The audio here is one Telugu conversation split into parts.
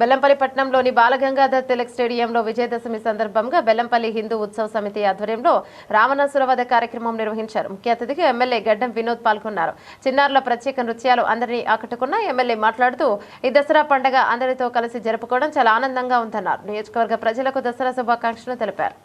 బెల్లంపల్లి పట్టణంలోని బాలగంగాధర్ తిలక్ స్టేడియంలో విజయదశమి సందర్భంగా బెల్లంపల్లి హిందూ ఉత్సవ సమితి ఆధ్వర్యంలో రావణాసుర వధ కార్యక్రమం నిర్వహించారు. ముఖ్య అతిథిగా ఎమ్మెల్యే గడ్డం వినోద్ పాల్గొన్నారు. చిన్నారుల ప్రత్యేక నృత్యాలు అందరినీ ఆకట్టుకున్న ఎమ్మెల్యే మాట్లాడుతూ ఈ దసరా పండుగ అందరితో కలిసి జరుపుకోవడం చాలా ఆనందంగా ఉందన్నారు. నియోజకవర్గ ప్రజలకు దసరా శుభాకాంక్షలు తెలిపారు.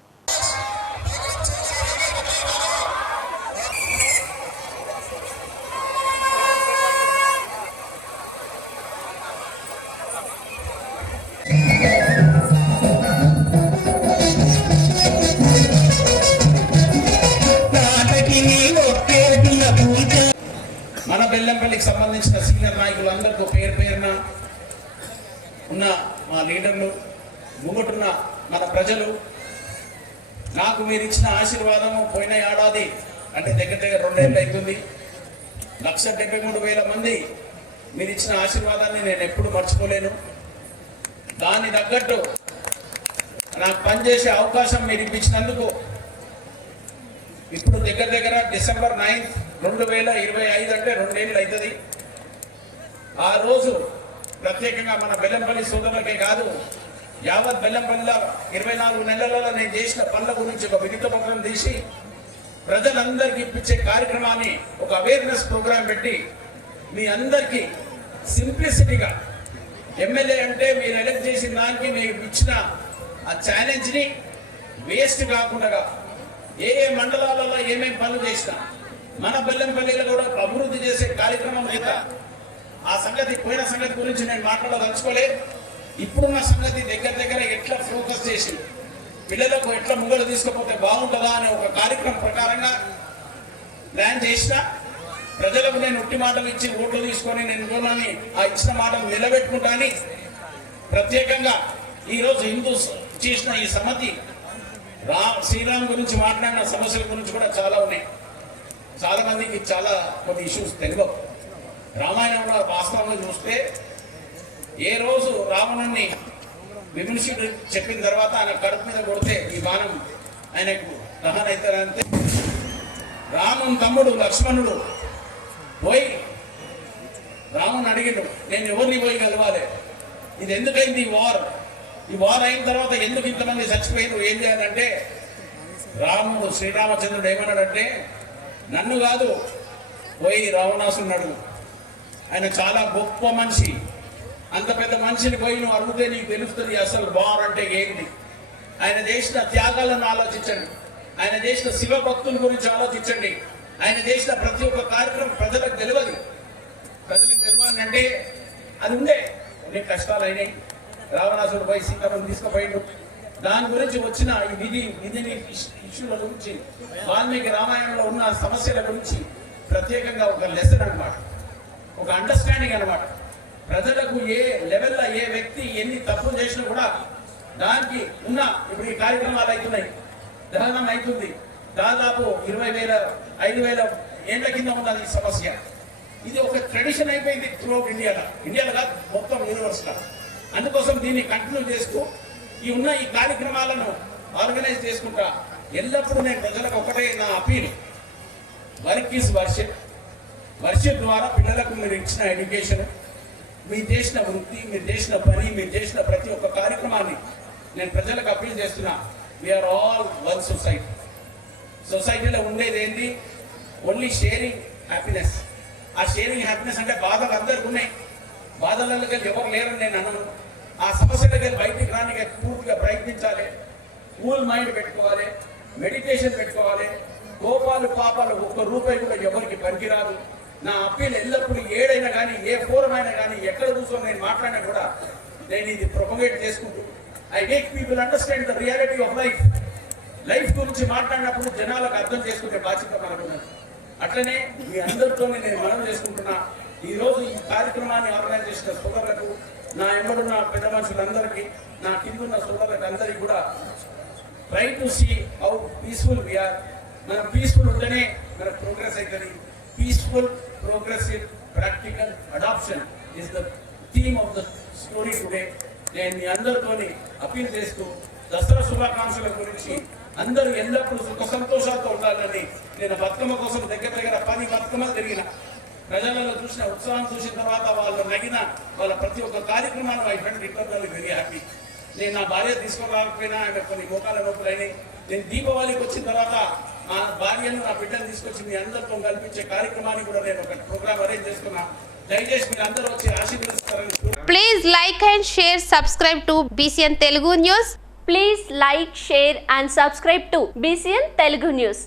మన బెల్లంపల్లికి సంబంధించిన సీనియర్ నాయకులందరికీ పేరు పేరున ఉన్న మా లీడర్లు ముంగటున్న మన ప్రజలు నాకు మీరు ఇచ్చిన ఆశీర్వాదము పోయిన ఏడాది అంటే దగ్గర దగ్గర రెండేళ్ళు అవుతుంది లక్ష డెబ్బై మూడు వేల మంది మీరు ఇచ్చిన ఆశీర్వాదాన్ని నేను ఎప్పుడు మర్చిపోలేను. దాని తగ్గట్టు నాకు పనిచేసే అవకాశం మీరు ఇప్పించినందుకు ఇప్పుడు దగ్గర దగ్గర డిసెంబర్ నైన్త్ రెండు వేల ఇరవై ఐదు అంటే రెండేళ్ళు అవుతుంది ఆ రోజు ప్రత్యేకంగా మన బెల్లంపల్లి సోదరులకే కాదు యావత్ బెల్లంపల్లిలో ఇరవై నాలుగు నెలలలో నేను చేసిన పనుల గురించి ఒక వినూత పత్రం తీసి ప్రజలందరికీ ఇప్పించే కార్యక్రమాన్ని ఒక అవేర్నెస్ ప్రోగ్రాం పెట్టి మీ అందరికీ సింప్లిసిటీగా ఎమ్మెల్యే అంటే మీరు ఎలక్ట్ చేసిన దానికి మీరు ఇచ్చిన ఆ ఛాలెంజ్ని వేస్ట్ కాకుండా ఏ ఏ మండలాలలో ఏమేమి పనులు చేసినా మన బెల్లంపల్లిలో కూడా అభివృద్ధి చేసే కార్యక్రమం లేదా ఆ సంగతి పోయిన సంగతి గురించి నేను మాట్లాడదలుచుకోలే. ఇప్పుడున్న సంగతి దగ్గర దగ్గర ఎట్లా ఫోకస్ చేసి పిల్లలకు ఎట్లా ముంగలు తీసుకుపోతే బాగుంటుందా అనే ఒక కార్యక్రమం ప్రకారంగా ప్లాన్ చేసిన. ప్రజలకు నేను ఉట్టి మాటలు ఇచ్చి ఓట్లు తీసుకొని నేను ఇవ్వాలని ఆ ఇచ్చిన మాటలు నిలబెట్టుకుంటాని ప్రత్యేకంగా ఈరోజు హిందూ చేసిన ఈ సమ్మతి రా శ్రీరామ్ గురించి మాట్లాడిన సమస్యల గురించి కూడా చాలా ఉన్నాయి. చాలా మందికి చాలా కొన్ని ఇష్యూస్ తెలియవు. రామాయణంలో వాస్తవంగా చూస్తే ఏ రోజు రావణుణ్ణి విమర్శుడు చెప్పిన తర్వాత ఆయన కడుపు మీద కొడితే ఈ బాణం ఆయనకు దహన అవుతారంటే రాముని తమ్ముడు లక్ష్మణుడు పోయి రాముని అడిగిండు నేను ఎవరిని పోయి కలవాలి? ఇది ఎందుకైంది ఈ వార్ ఈ వార్ అయిన తర్వాత ఎందుకు ఇంతమంది చచ్చిపోయారు ఏం చేయాలంటే రాముడు శ్రీరామచంద్రుడు ఏమన్నాడంటే నన్ను కాదు. పోయి రావణాసున్నాడు ఆయన చాలా గొప్ప మనిషి. అంత పెద్ద మనిషిని పోయి నువ్వు అడిగితే నీకు తెలుస్తుంది అసలు వార్ అంటే ఏంటి? ఆయన చేసిన త్యాగాలను ఆలోచించండి. ఆయన చేసిన శివ భక్తుల గురించి ఆలోచించండి. ఆయన చేసిన ప్రతి ఒక్క కార్యక్రమం ప్రజలకు తెలియదు. ప్రజలకు తెలియాలంటే అది ఉండే. కొన్ని కష్టాలు అయినాయి. రావణాసుడు పోయి సీతారాం తీసుకుపోయిండు. దాని గురించి వచ్చిన ఈ విధి విధిని ఇష్యూల గురించి వాల్మీకి రామాయణంలో ఉన్న సమస్యల గురించి ప్రత్యేకంగా ఒక లెసన్ అనమాట ఒక అండర్స్టాండింగ్ అనమాట ప్రజలకు ఏ లెవెల్లో ఏ వ్యక్తి ఎన్ని తప్పులు చేసినా కూడా దానికి ఉన్న ఇప్పుడు ఈ కార్యక్రమాలు అవుతున్నాయి. దహనం అవుతుంది. దాదాపు ఇరవై వేల ఐదు వేల ఏళ్ళ కింద ఉన్నది ఈ సమస్య. ఇది ఒక ట్రెడిషన్ అయిపోయింది త్రూఅవుట్ ఇండియాలో ఇండియాలో కాదు మొత్తం యూనివర్స్లో అందుకోసం దీన్ని కంటిన్యూ చేస్తూ ఈ ఉన్న ఈ కార్యక్రమాలను ఆర్గనైజ్ చేసుకుంటా ఎల్లప్పుడూ నేను ప్రజలకు ఒకటే నా appeal. Work is worship worship ద్వారా పిల్లలకు మీరు ఇచ్చిన ఎడ్యుకేషన్ మీరు చేసిన వృత్తి మీరు చేసిన పని మీరు చేసిన ప్రతి ఒక్క కార్యక్రమాన్ని నేను ప్రజలకు అప్పీల్ చేస్తున్నా. వీఆర్ ఆల్ వన్ సొసైటీ సొసైటీలో ఉండేది ఏంటి ఓన్లీ షేరింగ్ హ్యాపీనెస్ ఆ షేరింగ్ హ్యాపీనెస్ అంటే బాధలు అందరికి ఉన్నాయి. బాధలకి ఎవరు లేరని నేను అనను. ఆ సమస్యలకి బయటికి కూల్ మైండ్ పెట్టుకోవాలి మెడిటేషన్ పెట్టుకోవాలి. కోపాలు పాపాలు ఒక్క రూపాయి కూడా ఎవరికి పనికిరాదు. నా అప్పీలు ఎల్లప్పుడూ ఏడైనా కానీ ఏ ఫోరం అయినా కానీ ఎక్కడ కూర్చొని నేను మాట్లాడినా కూడా నేను ఇది ప్రొపగేట్ చేసుకుంటూ. I make people understand the reality of life life గురించి మాట్లాడినప్పుడు జనాలకు అర్థం చేసుకుంటే బాధ్యత మనకున్నాను అట్లనే మీ అందరితో నేను మనం చేసుకుంటున్నా. ఈ రోజు ఈ కార్యక్రమాన్ని ఆర్గనైజ్ చేసిన సోదరులకు నా ఎంబడున్న పెద్ద మనుషులందరికీ నా కిందున్న సోదరులకు అందరికీ కూడా try to see how peaceful we are మనం పీస్ఫుల్ ఉంటేనే మన ప్రోగ్రెస్ అవుతుంది peaceful progressive practical adoption is the theme of the story today నేను మీ అందరితోని అపీల్ చేస్తూ దసరా శుభాకాంక్షల గురించి అందరూ ఎల్లప్పుడూ సుఖ సంతోషాలతో ఉండాలని నేను బతుకమ్మ కోసం దగ్గర దగ్గర పది బతుకమ్మలు తిరిగిన. ప్రజలలో చూసిన ఉత్సాహం చూసిన తర్వాత వాళ్ళు నగిన వాళ్ళ ప్రతి ఒక్క కార్యక్రమాన్ని I friend return very happy నేను నా భార్య తీసుకొని రాకపోయినా ఆమె కొన్ని మోకాల నొప్పులు అయినాయి. నేను దీపావళికి వచ్చిన తర్వాత నా భార్యను నా బిడ్డను తీసుకొచ్చి మీ అందరితో కల్పించే కార్యక్రమాన్ని కూడా నేను ఒక ప్రోగ్రామ్ అరేంజ్ చేసుకున్నా. దయచేసి మీరు అందరూ వచ్చి ఆశీర్వదిస్తారని please like and share subscribe to BCN Telugu news please like share and subscribe to BCN Telugu news